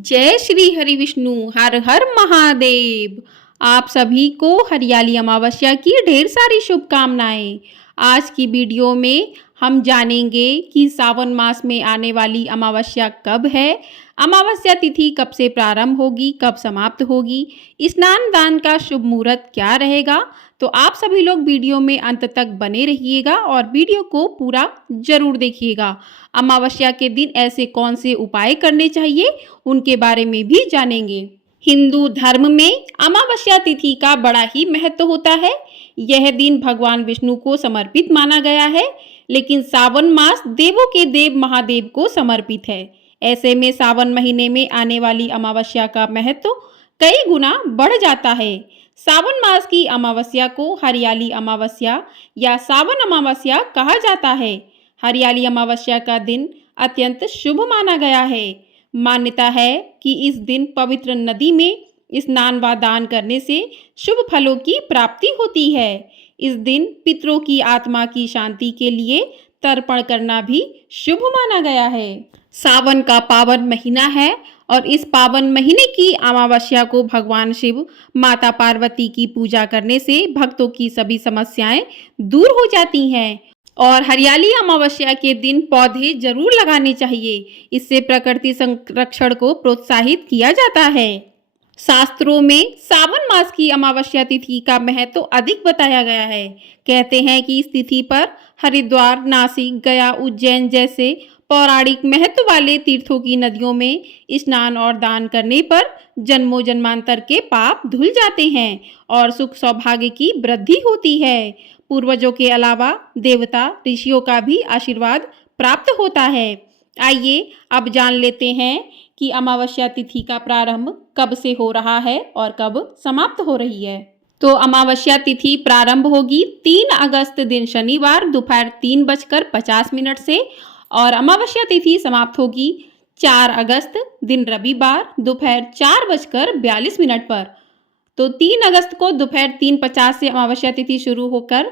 जय श्री हरि विष्णु। हर हर महादेव। आप सभी को हरियाली अमावस्या की ढेर सारी शुभकामनाएं। आज की वीडियो में हम जानेंगे कि सावन मास में आने वाली अमावस्या कब है, अमावस्या तिथि कब से प्रारंभ होगी, कब समाप्त होगी, स्नान दान का शुभ मुहूर्त क्या रहेगा। तो आप सभी लोग वीडियो में अंत तक बने रहिएगा और वीडियो को पूरा जरूर देखिएगा। अमावस्या के दिन ऐसे कौन से उपाय करने चाहिए उनके बारे में भी जानेंगे। हिंदू धर्म में अमावस्या तिथि का बड़ा ही महत्व होता है। यह दिन भगवान विष्णु को समर्पित माना गया है, लेकिन सावन मास देवों के देव महादेव को समर्पित है। ऐसे में सावन महीने में आने वाली अमावस्या का महत्व कई गुना बढ़ जाता है। सावन मास की अमावस्या को हरियाली अमावस्या या सावन अमावस्या कहा जाता है। हरियाली अमावस्या का दिन अत्यंत शुभ माना गया है। मान्यता है कि इस दिन पवित्र नदी में स्नान व दान करने से शुभ फलों की प्राप्ति होती है। इस दिन पितरों की आत्मा की शांति के लिए तर्पण करना भी शुभ माना गया है। सावन का पावन महीना है और इस पावन महीने की अमावस्या को भगवान शिव, माता पार्वती की पूजा करने से भक्तों की सभी समस्याएं दूर हो जाती हैं। और हरियाली अमावस्या के दिन पौधे जरूर लगाने चाहिए। इससे प्रकृति संरक्षण को प्रोत्साहित किया जाता है। शास्त्रों में सावन मास की अमावस्या तिथि का महत्व तो अधिक बताया गया है। कहते हैं कि इस तिथि पर हरिद्वार, नासिक, गया, उज्जैन जैसे पौराणिक महत्व वाले तीर्थों की नदियों में स्नान और दान करने पर जन्मों जन्मांतर के पाप धुल जाते हैं और सुख सौभाग्य की वृद्धि होती है। पूर्वजों के अलावा देवता, ऋषियों का भी आशीर्वाद प्राप्त होता है। आइए अब जान लेते हैं कि अमावस्या तिथि का प्रारंभ कब से हो रहा है और कब समाप्त हो रही है। तो अमावस्या तिथि प्रारंभ होगी 3 अगस्त दिन शनिवार दोपहर 3:50 से और अमावस्या तिथि समाप्त होगी 4 अगस्त दिन रविवार दोपहर 4:42 पर। तो 3 अगस्त को दोपहर 3:50 से अमावस्या तिथि शुरू होकर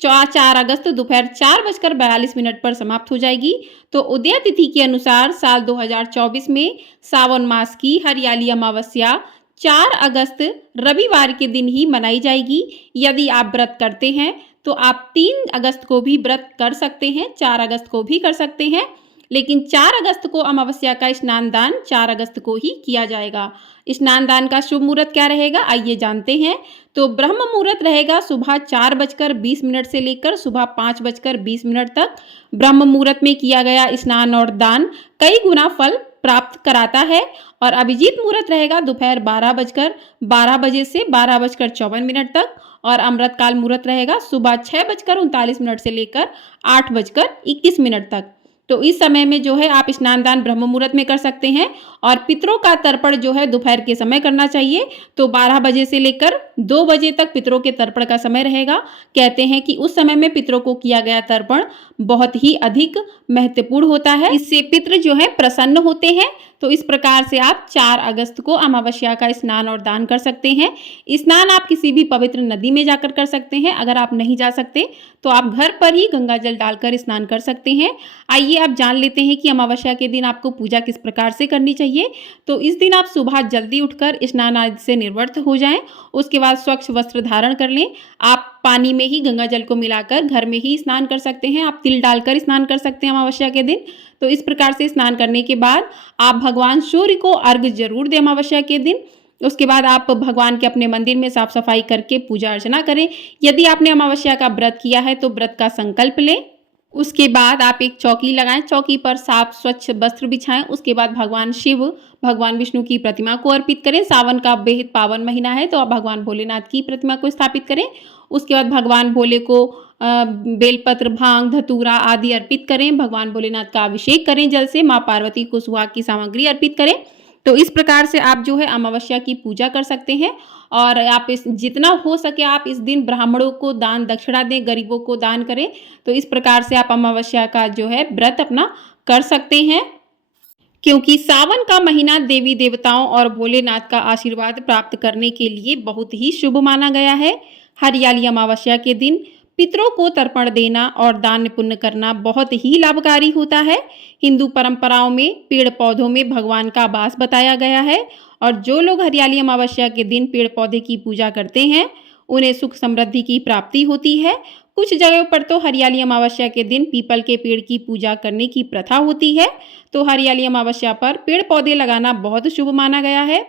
4 अगस्त दोपहर 4:42 पर समाप्त हो जाएगी। तो उदय तिथि के अनुसार साल 2024 में सावन मास की हरियाली अमावस्या 4 अगस्त रविवार के दिन ही मनाई जाएगी। यदि आप व्रत करते हैं तो आप 3 अगस्त को भी व्रत कर सकते हैं, 4 अगस्त को भी कर सकते हैं, लेकिन 4 अगस्त को अमावस्या का स्नान दान 4 अगस्त को ही किया जाएगा। स्नान दान का शुभ मुहूर्त क्या रहेगा आइए जानते हैं। तो ब्रह्म मुहूर्त रहेगा सुबह 4:20 से लेकर सुबह 5:20 तक। ब्रह्म मुहूर्त में किया गया स्नान और दान कई गुना फल प्राप्त कराता है। और अभिजीत मुहूर्त रहेगा दोपहर 12 से 12:54 तक। और अमृतकाल मुहूर्त रहेगा सुबह 6:39 से लेकर 8:21 तक। तो इस समय में जो है आप स्नान दान ब्रह्म मुहूर्त में कर सकते हैं और पितरों का तर्पण जो है दोपहर के समय करना चाहिए। तो 12 बजे से लेकर 2 बजे तक पितरों के तर्पण का समय रहेगा। कहते हैं कि उस समय में पितरों को किया गया तर्पण बहुत ही अधिक महत्वपूर्ण होता है। इससे पितृ जो है प्रसन्न होते हैं। तो इस प्रकार से आप 4 अगस्त को अमावस्या का स्नान और दान कर सकते हैं। स्नान आप किसी भी पवित्र नदी में जाकर कर सकते हैं। अगर आप नहीं जा सकते तो आप घर पर ही गंगा जल डालकर स्नान कर सकते हैं। आइए अब जान लेते हैं कि अमावस्या के दिन आपको पूजा किस प्रकार से करनी चाहिए। तो इस दिन आप सुबह जल्दी उठकर स्नान आदि से निवृत्त हो जाएं। उसके बाद स्वच्छ वस्त्र धारण कर लें। आप पानी में ही गंगा जल को मिलाकर घर में ही स्नान कर सकते हैं। आप तिल डालकर स्नान कर सकते हैं अमावस्या के दिन। तो इस प्रकार से स्नान करने के बाद आप भगवान सूर्य को अर्घ्य जरूर दें अमावस्या के दिन। उसके बाद आप भगवान के अपने मंदिर में साफ सफाई करके पूजा अर्चना करें। यदि आपने अमावस्या का व्रत किया है तो व्रत का संकल्प लें। उसके बाद आप एक चौकी लगाएं, चौकी पर साफ स्वच्छ वस्त्र बिछाएं। उसके बाद भगवान शिव, भगवान विष्णु की प्रतिमा को अर्पित करें। सावन का बेहद पावन महीना है तो आप भगवान भोलेनाथ की प्रतिमा को स्थापित करें। उसके बाद भगवान भोले को बेलपत्र, भांग, धतूरा आदि अर्पित करें। भगवान भोलेनाथ का अभिषेक करें जल से। माँ पार्वती को सुहाग की सामग्री अर्पित करें। तो इस प्रकार से आप जो है अमावस्या की पूजा कर सकते हैं। और आप जितना हो सके आप इस दिन ब्राह्मणों को दान दक्षिणा दें, गरीबों को दान करें। तो इस प्रकार से आप अमावस्या का जो है व्रत अपना कर सकते हैं, क्योंकि सावन का महीना देवी देवताओं और भोलेनाथ का आशीर्वाद प्राप्त करने के लिए बहुत ही शुभ माना गया है। हरियाली अमावस्या के दिन पितरों को तर्पण देना और दान पुण्य करना बहुत ही लाभकारी होता है। हिंदू परंपराओं में पेड़ पौधों में भगवान का वास बताया गया है और जो लोग हरियाली अमावस्या के दिन पेड़ पौधे की पूजा करते हैं उन्हें सुख समृद्धि की प्राप्ति होती है। कुछ जगहों पर तो हरियाली अमावस्या के दिन पीपल के पेड़ की पूजा करने की प्रथा होती है। तो हरियाली अमावस्या पर पेड़ पौधे लगाना बहुत शुभ माना गया है।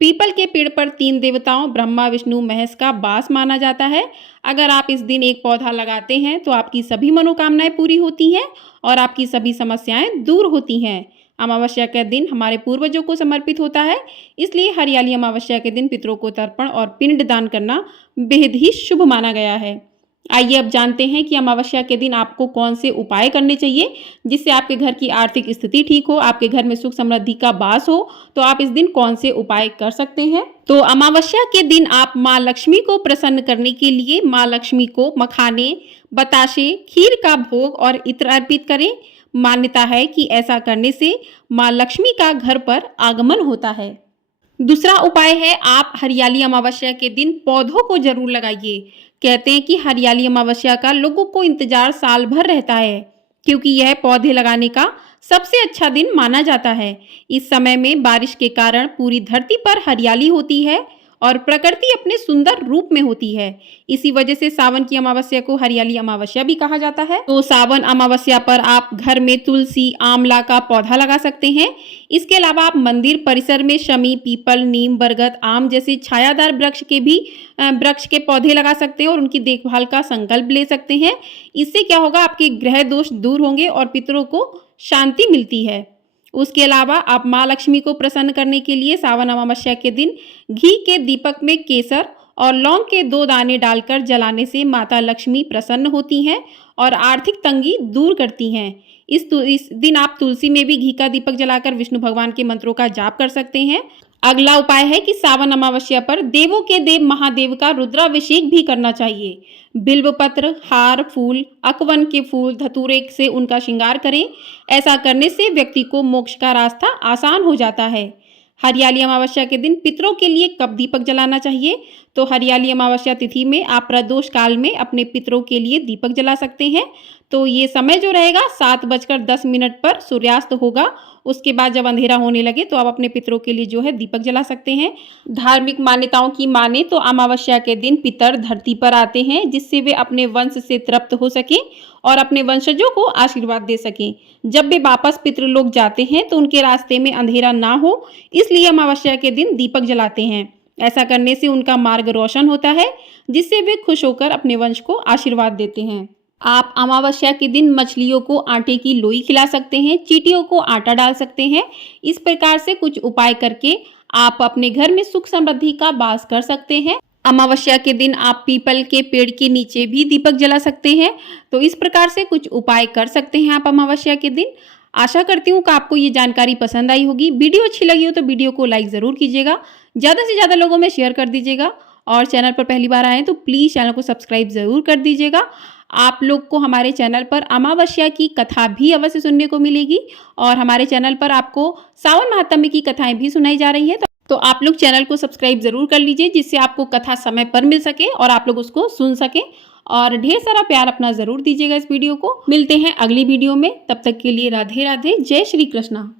पीपल के पेड़ पर 3 देवताओं ब्रह्मा विष्णु महेश का वास माना जाता है। अगर आप इस दिन एक पौधा लगाते हैं तो आपकी सभी मनोकामनाएं पूरी होती हैं और आपकी सभी समस्याएं दूर होती हैं। अमावस्या का दिन हमारे पूर्वजों को समर्पित होता है, इसलिए हरियाली अमावस्या के दिन पितरों को तर्पण और पिंड दान करना बेहद ही शुभ माना गया है। आइए अब जानते हैं कि अमावस्या के दिन आपको कौन से उपाय करने चाहिए जिससे आपके घर की आर्थिक स्थिति ठीक हो, आपके घर में सुख समृद्धि का वास हो। तो आप इस दिन कौन से उपाय कर सकते हैं। तो अमावस्या के दिन आप माँ लक्ष्मी को प्रसन्न करने के लिए माँ लक्ष्मी को मखाने, बताशे, खीर का भोग और इत्र अर्पित करें। मान्यता है कि ऐसा करने से माँ लक्ष्मी का घर पर आगमन होता है। दूसरा उपाय है आप हरियाली अमावस्या के दिन पौधों को जरूर लगाइए। कहते हैं कि हरियाली अमावस्या का लोगों को इंतजार साल भर रहता है क्योंकि यह पौधे लगाने का सबसे अच्छा दिन माना जाता है। इस समय में बारिश के कारण पूरी धरती पर हरियाली होती है और प्रकृति अपने सुंदर रूप में होती है। इसी वजह से सावन की अमावस्या को हरियाली अमावस्या भी कहा जाता है। तो सावन अमावस्या पर आप घर में तुलसी, आंवला का पौधा लगा सकते हैं। इसके अलावा आप मंदिर परिसर में शमी, पीपल, नीम, बरगद, आम जैसे छायादार वृक्ष के पौधे लगा सकते हैं और उनकी देखभाल का संकल्प ले सकते हैं। इससे क्या होगा, आपके ग्रह दोष दूर होंगे और पितरों को शांति मिलती है। उसके अलावा आप माँ लक्ष्मी को प्रसन्न करने के लिए सावन अमावस्या के दिन घी के दीपक में केसर और लौंग के 2 दाने डालकर जलाने से माता लक्ष्मी प्रसन्न होती हैं और आर्थिक तंगी दूर करती हैं। इस दिन आप तुलसी में भी घी का दीपक जलाकर विष्णु भगवान के मंत्रों का जाप कर सकते हैं। अगला उपाय है कि सावन अमावस्या पर देवों के देव महादेव का रुद्राभिषेक भी करना चाहिए। बिल्व पत्र, हार, फूल, अकवन के फूल, धतूरे से उनका श्रृंगार करें। ऐसा करने से व्यक्ति को मोक्ष का रास्ता आसान हो जाता है। हरियाली अमावस्या के दिन पितरों के लिए कब दीपक जलाना चाहिए। तो हरियाली अमावस्या तिथि में आप प्रदोष काल में अपने पितरों के लिए दीपक जला सकते हैं। तो ये समय जो रहेगा 7:10 पर सूर्यास्त होगा। उसके बाद जब अंधेरा होने लगे तो आप अपने पितरों के लिए जो है दीपक जला सकते हैं। धार्मिक मान्यताओं की माने तो अमावस्या के दिन पितर धरती पर आते हैं जिससे वे अपने वंश से तृप्त हो सकें और अपने वंशजों को आशीर्वाद दे सकें। जब वे वापस पितृलोक जाते हैं तो उनके रास्ते में अंधेरा ना हो, इसलिए अमावस्या के दिन दीपक जलाते हैं। ऐसा करने से उनका मार्ग रोशन होता है जिससे वे खुश होकर अपने वंश को आशीर्वाद देते हैं। आप अमावस्या के दिन मछलियों को आटे की लोई खिला सकते हैं, चींटियों को आटा डाल सकते हैं। इस प्रकार से कुछ उपाय करके आप अपने घर में सुख समृद्धि का वास कर सकते हैं। अमावस्या के दिन आप पीपल के पेड़ के नीचे भी दीपक जला सकते हैं। तो इस प्रकार से कुछ उपाय कर सकते हैं आप अमावस्या के दिन। आशा करती हूँ कि आपको ये जानकारी पसंद आई होगी। वीडियो अच्छी लगी हो तो वीडियो को लाइक ज़रूर कीजिएगा, ज़्यादा से ज़्यादा लोगों में शेयर कर दीजिएगा और चैनल पर पहली बार आए तो प्लीज़ चैनल को सब्सक्राइब ज़रूर कर दीजिएगा। आप लोग को हमारे चैनल पर अमावस्या की कथा भी अवश्य सुनने को मिलेगी और हमारे चैनल पर आपको सावन महात्म्य की कथाएं भी सुनाई जा रही हैं। तो आप लोग चैनल को सब्सक्राइब ज़रूर कर लीजिए जिससे आपको कथा समय पर मिल सके और आप लोग उसको सुन सकें। और ढेर सारा प्यार अपना ज़रूर दीजिएगा इस वीडियो को। मिलते हैं अगली वीडियो में, तब तक के लिए राधे राधे, जय श्री कृष्णा।